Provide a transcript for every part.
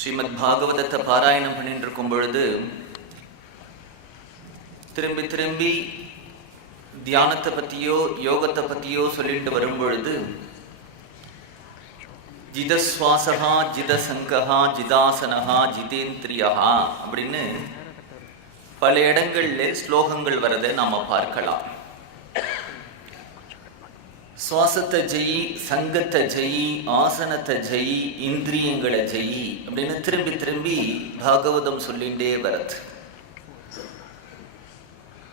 ஸ்ரீமத் பாகவதத்தை பாராயணம் பண்ணிட்டு இருக்கும் பொழுது திரும்பி திரும்பி தியானத்தை பற்றியோ யோகத்தை பற்றியோ சொல்லிட்டு வரும் பொழுது ஜிதஸ்வாசகா ஜிதசங்கா ஜிதாசனகா ஜிதேந்திரியகா அப்படின்னு பல இடங்கள்ல ஸ்லோகங்கள் வரதை நாம் பார்க்கலாம். சுவாசத்தை ஜெயி, சங்கத்தை ஜெயி, ஆசனத்தை ஜெயி, இந்திரியங்களை ஜெயி அப்படின்னு திரும்பி திரும்பி பாகவதம் சொல்லிகிட்டே வருது.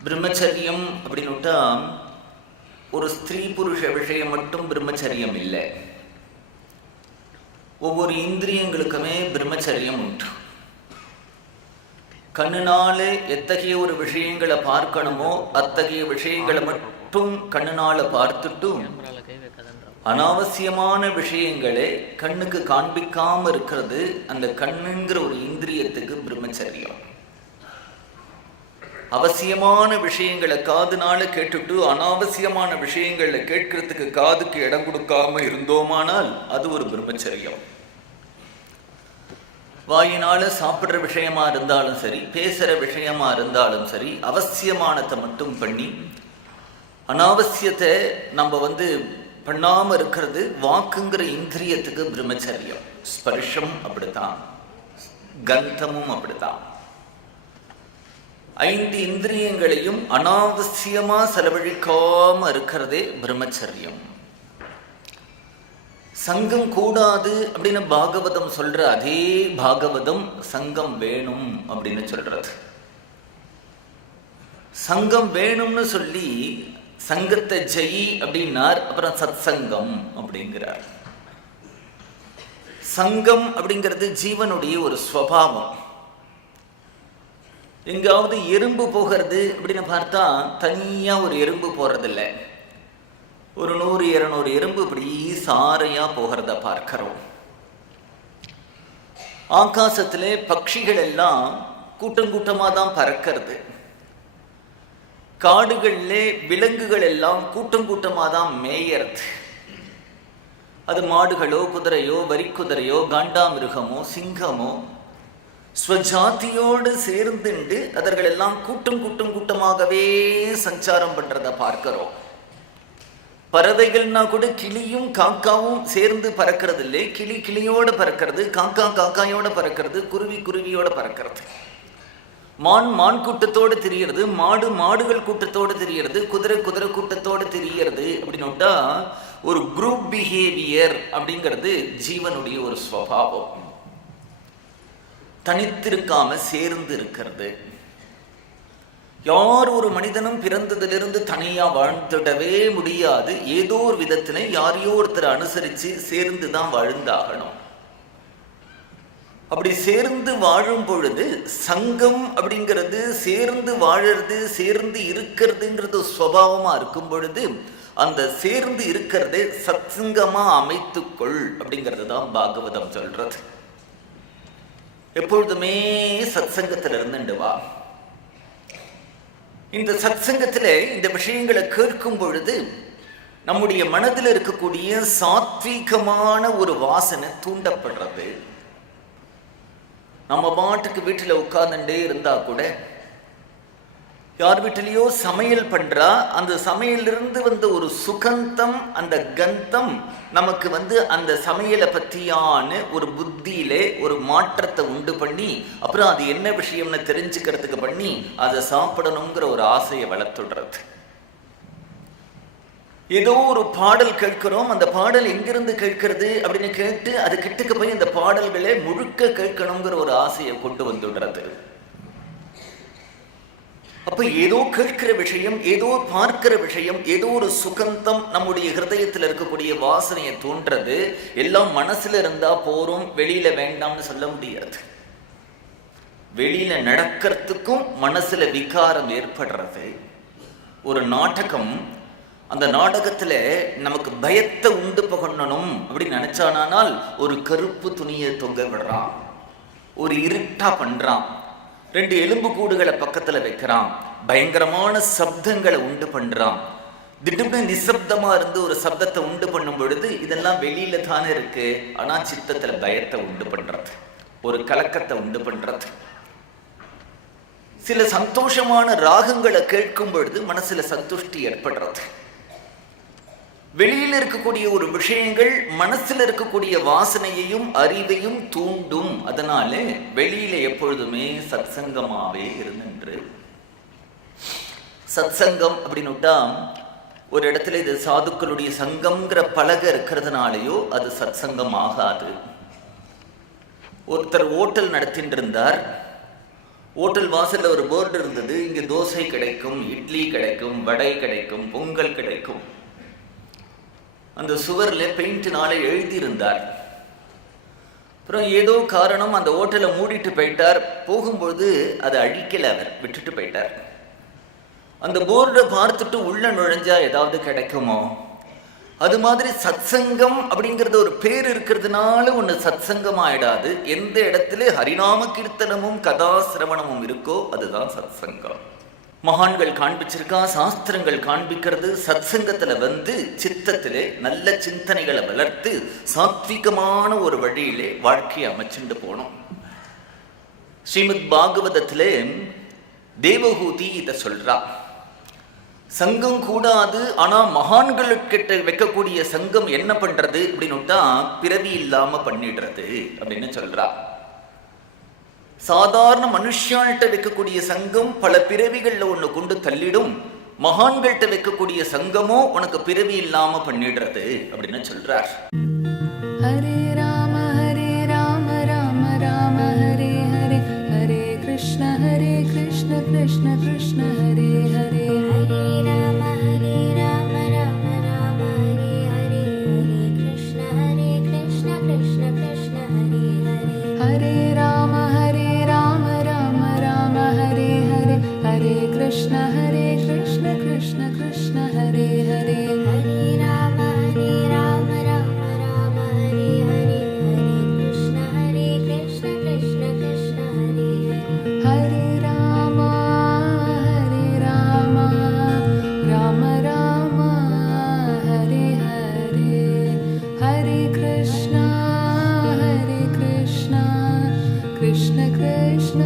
பிரம்மச்சரியம் அப்படின்னுட்டா ஒரு ஸ்திரீ புருஷ விஷயம் மட்டும் பிரம்மச்சரியம் இல்லை. ஒவ்வொரு இந்திரியங்களுக்குமே பிரம்மச்சரியம் உண்டு. கண்ணுனால எத்தகைய ஒரு விஷயங்களை பார்க்கணுமோ அத்தகைய விஷயங்களை மட்டும் கண்ணுனால பார்த்துட்டும் அனாவசியமான விஷயங்களை கண்ணுக்கு காண்பிக்காம இருக்கிறது அந்த கண்ணுங்கிற ஒரு இந்திரியத்துக்கு பிரம்மச்சரியம். அவசியமான விஷயங்களை காதுனால கேட்டுட்டு அனாவசியமான விஷயங்களை கேட்கறதுக்கு காதுக்கு இடம் கொடுக்காம இருந்தோமானால் அது ஒரு பிரம்மச்சரியம். வாயினால சாப்பிட்ற விஷயமா இருந்தாலும் சரி, பேசுகிற விஷயமா இருந்தாலும் சரி, அவசியமானதை மட்டும் பண்ணி அனாவசியத்தை நம்ம பண்ணாமல் இருக்கிறது வாக்குங்கிற இந்திரியத்துக்கு பிரம்மச்சரியம். ஸ்பர்ஷம் அப்படித்தான், கந்தமும் அப்படித்தான். 5 இந்திரியங்களையும் அனாவசியமா செலவழிக்காம இருக்கிறதே பிரம்மச்சரியம். சங்கம் கூடாது அப்படின்னு பாகவதம் சொல்ற அதே பாகவதம் சங்கம் வேணும் அப்படின்னு சொல்றது. சங்கம் வேணும்னு சொல்லி சங்கத்தை ஜெயி அப்படின்னார். அப்புறம் சத் சங்கம் அப்படிங்கிறார். சங்கம் அப்படிங்கிறது ஜீவனுடைய ஒரு ஸ்வபாவம். எங்காவது எறும்பு போகிறது அப்படின்னு பார்த்தா தனியா ஒரு எறும்பு போறதில்லை. ஒரு 100-200 எறும்பு இப்படி சாரையா போகிறத பார்க்கிறோம். ஆகாசத்திலே பட்சிகள் எல்லாம் கூட்டம் கூட்டமாக தான் பறக்கிறது. காடுகளிலே விலங்குகள் எல்லாம் கூட்டம் கூட்டமாக தான் மேயறது. அது மாடுகளோ குதிரையோ வரிக்குதிரையோ காண்டாமிருகமோ சிங்கமோ ஸ்வஜாத்தியோடு சேர்ந்துண்டு அவர்கள் எல்லாம் கூட்டம் கூட்டம் கூட்டமாகவே சஞ்சாரம் பண்றத பார்க்கிறோம். பறவைகள்னா கூட கிளியும் காக்காவும் சேர்ந்து பறக்கிறது இல்லை. கிளி கிளியோட பறக்கிறது, காக்கா காக்காயோட பறக்கிறது, குருவி குருவியோட பறக்கிறது. மான் மான் கூட்டத்தோடு திரியிறது, மாடு மாடுகள் கூட்டத்தோடு திரியிறது, குதிரை குதிரை கூட்டத்தோடு திரியிறது. அப்படின்னுட்டா ஒரு குரூப் பிஹேவியர் அப்படிங்கிறது ஜீவனுடைய ஒரு ஸ்வபாவம். தனித்திருக்காம சேர்ந்து இருக்கிறது. யார் ஒரு மனிதனும் பிறந்ததிலிருந்து தனியா வாழ்ந்துடவே முடியாது. ஏதோ ஒரு விதத்துல யாரையோ ஒருத்தரை அனுசரிச்சு சேர்ந்து தான் வாழ்ந்தாகணும். அப்படி சேர்ந்து வாழும் பொழுது சங்கம் அப்படிங்கிறது சேர்ந்து வாழறது, சேர்ந்து இருக்கிறதுங்கிறது சுவாவமா இருக்கும் பொழுது அந்த சேர்ந்து இருக்கிறதே சத்சங்கமா அமைத்துக்கொள் அப்படிங்கிறது தான் பாகவதம் சொல்றது. எப்பொழுதுமே சத்சங்கத்தில் இருந்துண்டு வா. இந்த சத்சங்கத்தில் இந்த விஷயங்களை கேட்கும் பொழுது நம்முடைய மனதில் இருக்கக்கூடிய சாத்வீகமான ஒரு வாசனை தூண்டப்படுறது. நம்ம பாட்டுக்கு வீட்டில் உட்கார்ந்துட்டே இருந்தா கூட யார் வீட்டிலேயோ சமையல் பண்றா, அந்த சமையலிருந்து வந்த ஒரு சுகந்தம், அந்த கந்தம் நமக்கு அந்த சமையலை பற்றியான ஒரு புத்தியிலே ஒரு மாற்றத்தை உண்டு பண்ணி அப்புறம் அது என்ன விஷயம்னு தெரிஞ்சுக்கிறதுக்கு பண்ணி அதை சாப்பிடணுங்கிற ஒரு ஆசையை வளர்த்துடுறது. ஏதோ ஒரு பாடல் கேட்கிறோம், அந்த பாடல் எங்கிருந்து கேட்கிறது அப்படின்னு கேட்டு அது கிட்டக்கு போய் அந்த பாடல்களை முழுக்க கேட்கணுங்கிற ஒரு ஆசையை கொண்டு வந்துடுறது. அப்ப ஏதோ கேட்கிற விஷயம், ஏதோ பார்க்கிற விஷயம், ஏதோ ஒரு சுகந்தம் நம்முடைய ஹிருதயத்தில் இருக்கக்கூடிய வாசனையை தோன்றது. எல்லாம் மனசுல இருந்தா போறோம், வெளியில வேண்டாம்னு சொல்ல முடியாது. வெளியில நடக்கிறதுக்கும் மனசுல விகாரம் ஏற்படுறது. ஒரு நாடகம், அந்த நாடகத்துல நமக்கு பயத்தை உண்டு பண்ணணும் அப்படின்னு நினைச்சானால் ஒரு கருப்பு துணியை தொங்க விடுறான், ஒரு இருட்டா பண்றான், 2 எலும்பு கூடுகளை பக்கத்துல வைக்கிறான், பயங்கரமான சப்தங்களை உண்டு பண்றான். திடீர்னு நிசப்தமா இருந்து ஒரு சப்தத்தை உண்டு பண்ணும் பொழுது இதெல்லாம் வெளியில தானே இருக்கு, ஆனா சித்தத்துல பயத்தை உண்டு பண்றது. ஒரு கலக்கத்தை உண்டு பண்றது. சில சந்தோஷமான ராகங்களை கேட்கும் பொழுது மனசுல சந்துஷ்டி ஏற்படுறது. வெளியில் இருக்கக்கூடிய ஒரு விஷயங்கள் மனசுல இருக்கக்கூடிய வாசனையையும் அறிவையும் தூண்டும். அதனால வெளியில எப்பொழுதுமே சத்சங்கமாவே இருந்துன்று. சத்சங்கம் அப்படின்னுட்டா ஒரு இடத்துல இது சாதுக்களுடைய சங்கம்ங்கிற பலகை இருக்கிறதுனாலயோ அது சத்சங்கம் ஆகாது. ஒருத்தர் ஓட்டல் நடத்திட்டு இருந்தார். ஓட்டல் வாசல்ல ஒரு போர்டு இருந்தது. இங்க தோசை கிடைக்கும், இட்லி கிடைக்கும், வடை கிடைக்கும், பொங்கல் கிடைக்கும். அந்த சுவர்ல பெயிண்டினால எழுதியிருந்தார். அப்புறம் ஏதோ காரணம் அந்த ஓட்டலை மூடிட்டு போயிட்டார். போகும்போது அதை அழிக்கல, அவர் விட்டுட்டு போயிட்டார். அந்த போர்டை பார்த்துட்டு உள்ள நுழைஞ்சா ஏதாவது கிடைக்குமோ? அது மாதிரி சத்சங்கம் அப்படிங்கிறது ஒரு பேர் இருக்கிறதுனால ஒன்று சத்சங்கம் ஆயிடாது. எந்த இடத்துல ஹரிநாம கீர்த்தனமும் கதாசிரவணமும் இருக்கோ அதுதான் சத்சங்கம். மகான்கள் காண்பிச்சிருக்கா, சாஸ்திரங்கள் காண்பிக்கிறது. சத்சங்கத்துல சித்தத்திலே நல்ல சிந்தனைகளை வளர்த்து சாத்விகமான ஒரு வழியிலே வாழ்க்கையை அமைச்சுட்டு போனோம். ஸ்ரீமத் பாகவதத்திலே தேவஹூதி இதை சொல்றா. சங்கம் கூடாது, ஆனா மகான்களுக்கிட்ட வைக்கக்கூடிய சங்கம் என்ன பண்றது அப்படின்னுட்டா பிறவி இல்லாம பண்ணிடுறது அப்படின்னு சொல்றா. சாதாரண மனுஷால்கிட்ட வைக்கக்கூடிய சங்கம் பல பிறவிகள்ல ஒண்ணு கொண்டு தள்ளிடும். மகான்கள்கிட்ட வைக்கக்கூடிய சங்கமோ உனக்கு பிறவி இல்லாம பண்ணிடுறது அப்படின்னு சொல்றார். ஹரே ராம ராம ராம ஹரே ஹரே, ஹரே கிருஷ்ண கிருஷ்ண கிருஷ்ண ஹரே ஹரே, ஹரே ராம ராம ராம ஹரே ஹரே, ஹரே கிருஷ்ண கிருஷ்ண கிருஷ்ண ஹரே ஹரே, ஹரே ராம ராம ராம ஹரே ஹரே, ஹரே கிருஷ்ண கிருஷ்ண கிருஷ்ண ஹரே ஹரே, ஹரே ராம ராம ராம ஹரே ஹரே, ஹரே கிருஷ்ண கிருஷ்ண கிருஷ்ண ஹரே ஹரே, ஹரே ராம ராம ராம ஹரே ஹரே, ஹரே கிருஷ்ண கிருஷ்ண கிருஷ்ண